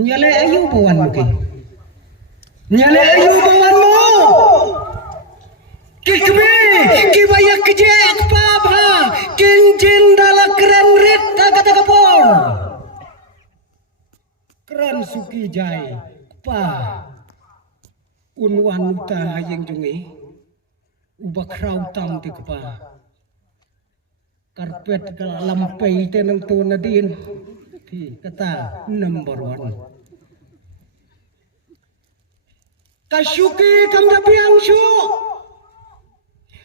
Nyale ayu bawan mo ki. Nyale ayu bawan mo. Kikmi kibayak kejek pabha kinjin dala keren rit agak kapor. Keren suki jai pa unwan uta yang jungi ubak rau tam ti kapa karpet kala lampai tenang tu nadin ti kata number 1 kasuki kam dapiang su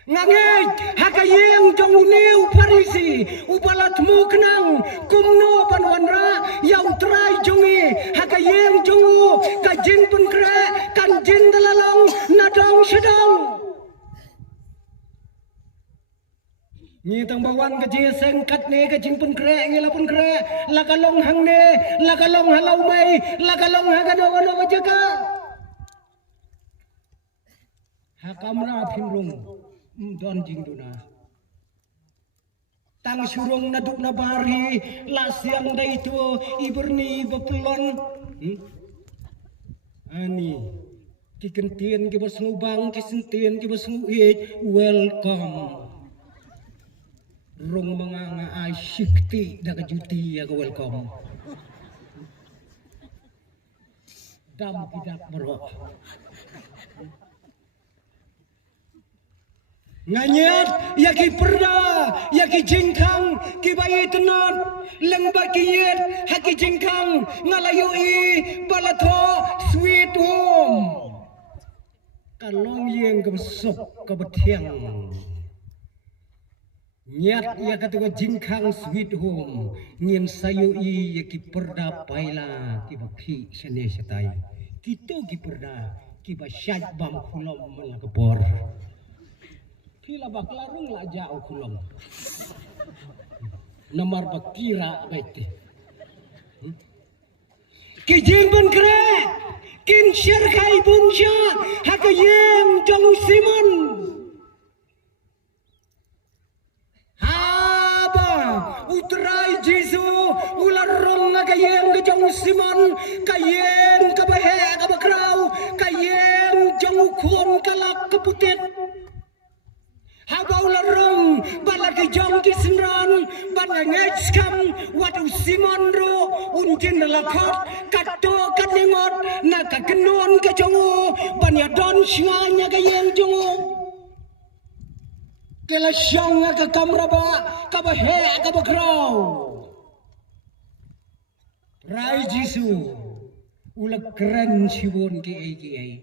ngangai hakayeng jong uniu parisi upalat muknang kumno panwanra yau trai jongi hakayeng jongu kajin pun kre kanjin dalalong nadong sedang ni tang bawan kaji sengkat ne kajin pun kre ngela pun kre lakalong hang ne lakalong halau mai lakalong hagado jaga hakamra phinrung don jingduna tang surung naduk nabari lasyang daitu iberni bepelon ani kikentien ki basnubang kisentien ki basnu welcome rong manganga asyikti da kajuti ya welcome dam tidak berok nganyat yaki perda yaki jingkang kibai tenan lengba kiyet haki jingkang ngalayui balato sweet home kalong yang kebesok kebetiang nyat ya kata jingkang sweet home ngin sayui yaki perda paila kibaki sene setai kito ki perda kiba syaj bam kulom malakabor kila baklarung la jauh kulong namar bakira baiti kijing pun kere kin syarkai bunsya hakayem jong simon haba utrai jisu ularong hakayem jong simon kayem kabahe kabakrau kayem jong ukun kalak keputit habau larung balaki jong kisran banangej kam watu simon ro unjin lakot kato kaningot nakakenon ke jongo banyadon syanya ke yang jongo kela syong ka kamraba kabahe kabakrau rai jisu ulak keren sibon ki ai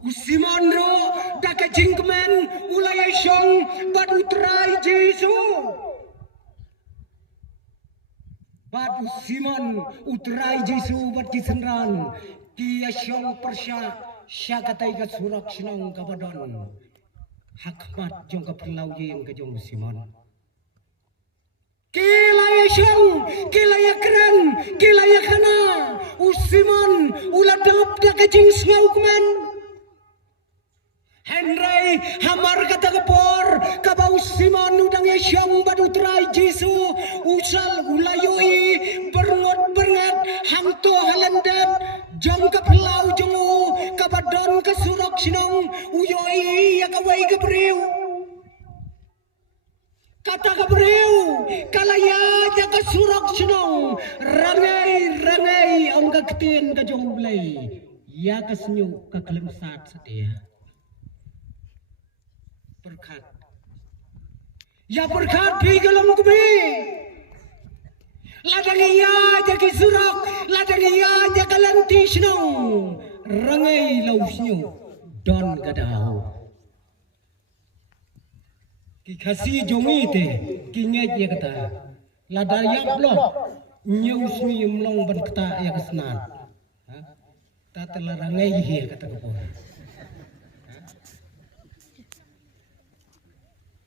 Usiman ro daka jingkmen ulay syong badu trai Jesu badu siman utrai Jesu bad kisenran kia syong persya syakatai ka surak sinong kabadon hakmat jong ka perlau yang ka jong siman kilaya syong kilaya keren kilaya kana usiman uladap daka jing snaukmen Henry hamar kata kepor kabau simon udang yasyong badu trai Jesu usal ulayui berngot hangto halandat jong kapelau jongu kabadon kasurok sinong uyoi yakawai kebriu kata kebriu kalaya jaka surok sinong rangai ang kaktin ka jong blay ya kasnyu kaklemsat setia berkat ya berkat bigelom kubi ladang iya jadi surak ladang iya jadi lantisno rangai lausnyo don gadau kikasi jongi te kinget ya kata ladang lo nyusmi mlong ban kata ya kesnan tata rangai ya kata ko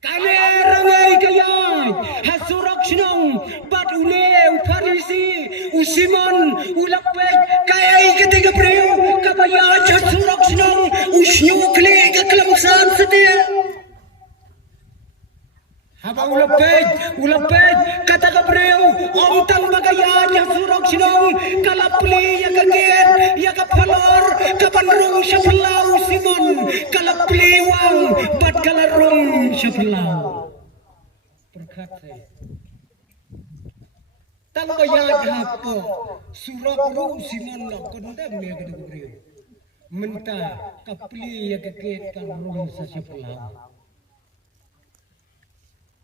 kami rangai kayai hasurak sinong bat ule uparisi usimon ulapek kayai ketiga priu kabaya hasurak sinong usnyu kli kekelemsan setia haba ulapek kata kapriu om tang bagaya hasurak sinong kalapli ya kaget ya kapalor kapanrong syaplau Simon kalapli wang bat kalarong syaplau berkat saya tanpa ya hapo surat ru Simon nak kondam ya kedua mentah kapli ya kaget kalarong syaplau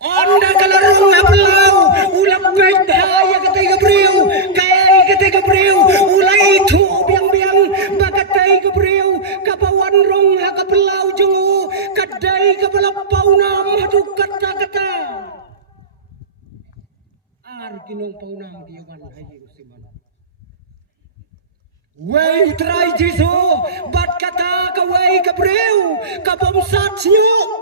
Onda kalarong hapelau ulang baik bahaya ketiga beriu kai ketiga beriu ulai itu biang-biang bagatai kebriu kapawan rong hakapelau jengu kadai kapalapau nam hadu kata-kata ar kinong paunam diawan hayu siman wei utrai jisu bat kata ka wei kebriu kapamsat siu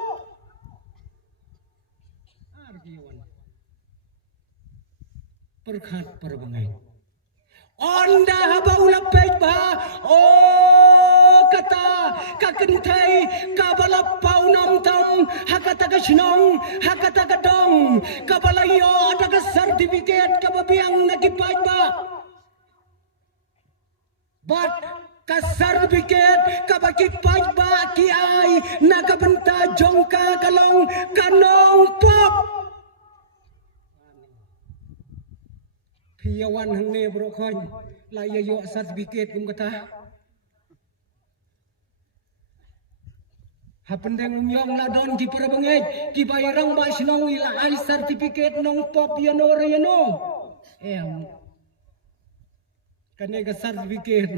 berkat perbangai onda haba ulap baik bah oh kata kakentai kabalapau nam tam hakata ka sinong hakata ka dong kabalayo ada ka sertifikat kababiang nagipaid ba bat ka sertifikat kabagipaid ba kiai nakabenta jongka kalong kanong pop Piawan hangne brokon laya yo sertifikat kum kata hapendeng umyong ladon di perbangai di bayrang ba sinong ila ai sertifikat nong pop yano reno kane ka sertifikat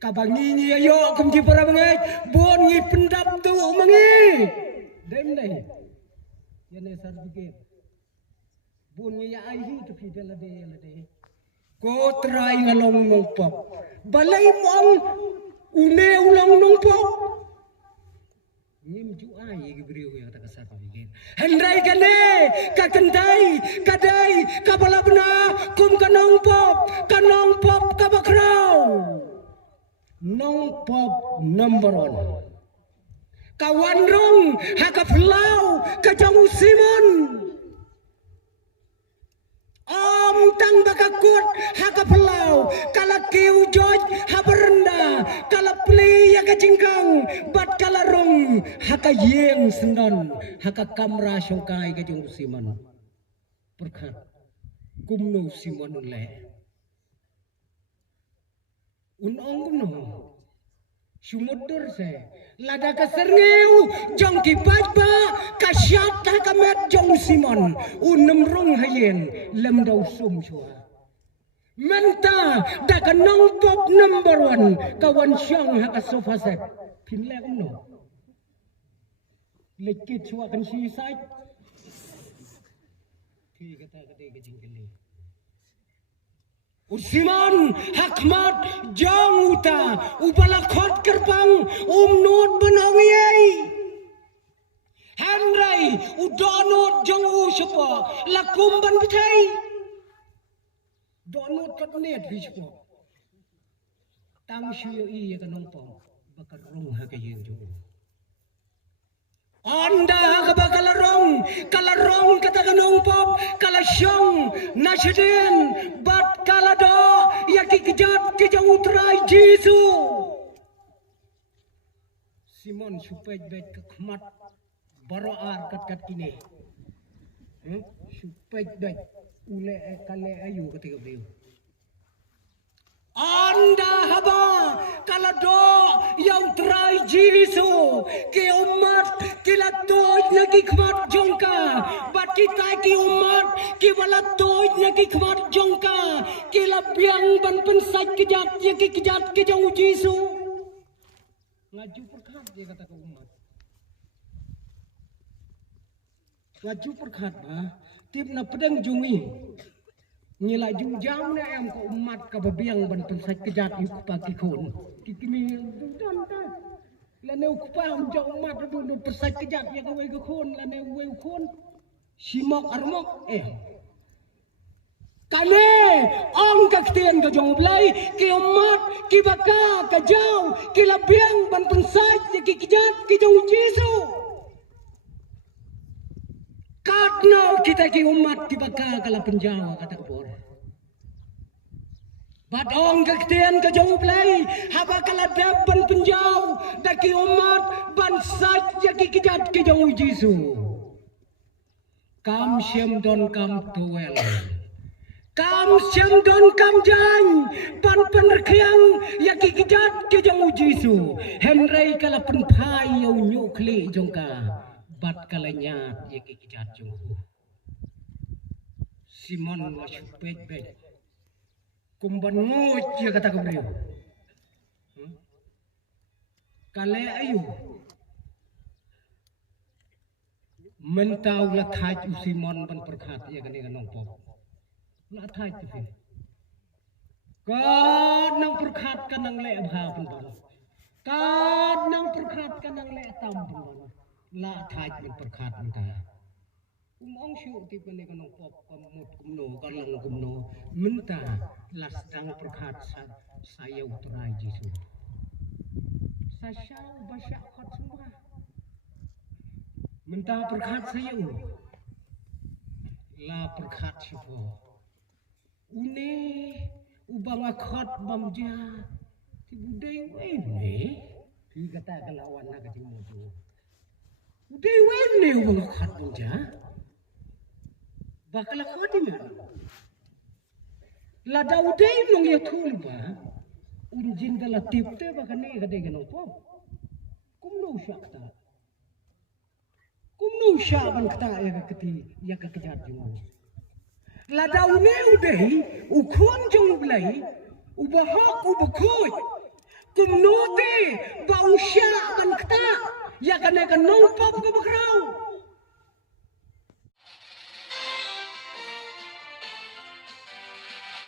kabangi ayo kum di perbangai bon ngi pendap tu mangi dem dai yane sertifikat bon ngi ai hi tu fi lade ko try ngalong nongpok balay mo ang une ulang nongpok ngim ju ay gibriu yang tak sertifikat hendai kane kakendai kadai kabalabna kum kanong pop kabakraw nongpok number 1 kawan rong hakaplau kajang Simon tang bakakut hakapelau kalakiu joj haberenda kalapli ya kacingkang bat kalarong hakayeng sendon hakakamra syongkai kajung Simon berkat kumno Simon le unong kumno sumudur se lada kaserneu jong kipat ba kasyat hakamet jong Simon unem rong hayen lem dau sum chua menta da kanong pop number 1 kawan syang hakasofa set pinle kumno lekit chua kan si sai thi kata kate kejingkeli Simon hakmat jong uta ubalakot kerbang umnut benawiyai Henry udonut jong usapa lakumban bitai donut katnet bispo tang syu i kanong pom bakal rong hakayen jong Anda kalarong kata kanong pop kalasyong nasyadin bat kalado yakikijat kijang utray Jisu Simon supay bet kakmat baroar kat kini supay bet ule kale ayu ketika beliau Anda haba kalado yang terai Jisu ke umat kilatoj lagi kmat jongka bat kita ki umat ki balatoj lagi kmat jongka kilabiang ban pensai kejat yang kejat ke jauh Jisu ngaju perkat dia kata ke umat ngaju perkat ba tip na pedang jungi nilai jujam na em ko umat ka babiang ban pensai kejat yu pagi kon kikini dan la ne ukpa jong umat du pensai kejat ya ka wei ka kon la ne wei kon simok armok kane ong ka ktien ka jong blai ki umat ki baka ka jau ki labiang ban pensai ki kejat ki jong Jisu Katno kita ki umat ki baka kala penjawa kata kebor. Badong kektian ke jauh play, haba kaladap ban penjau, daki umat ban saj yaki kijat ke jauh Jisu. Kam siam don kam tuel, kam siam don kam jang, ban penerkiang yaki kijat ke jauh Jisu. Henry kala penpai yau nyukli jongka, bat kalanya yaki kijat jauh. Simon masuk baik-baik. Kumban ngut ya kata kebriu. Kale ayu. Mentau la thaj Simon ban perkhat ya kan nong pop. La thaj tu fin. Kad nang perkhat kan nang le bha pun ban. Kad nang perkhat kan nang le tam pun ban. La thaj ban perkhat mentah. Ong siu ti kan nong pop kamut kumno kalang kumno mentah las tang perkhat saya uterai Jisu. Saya baca khot semua. Mentah perkhat saya la perkhat sipo. Une ubang khot bamja ti budai wene ki kata kalawan na katimu tu. Budai wene ubang khot bamja. Bakal khot di mana? La daudai nong ya tulba. Unjin dala tipte bakane kade ganong pop. Kumno syakta. Kumno syaban kata ya kati ya kakejat jung. La daune udai ukon jung blai ubahak ubakoi. Kumno te bau syaban kata ya kane ganong pop ke bakrau.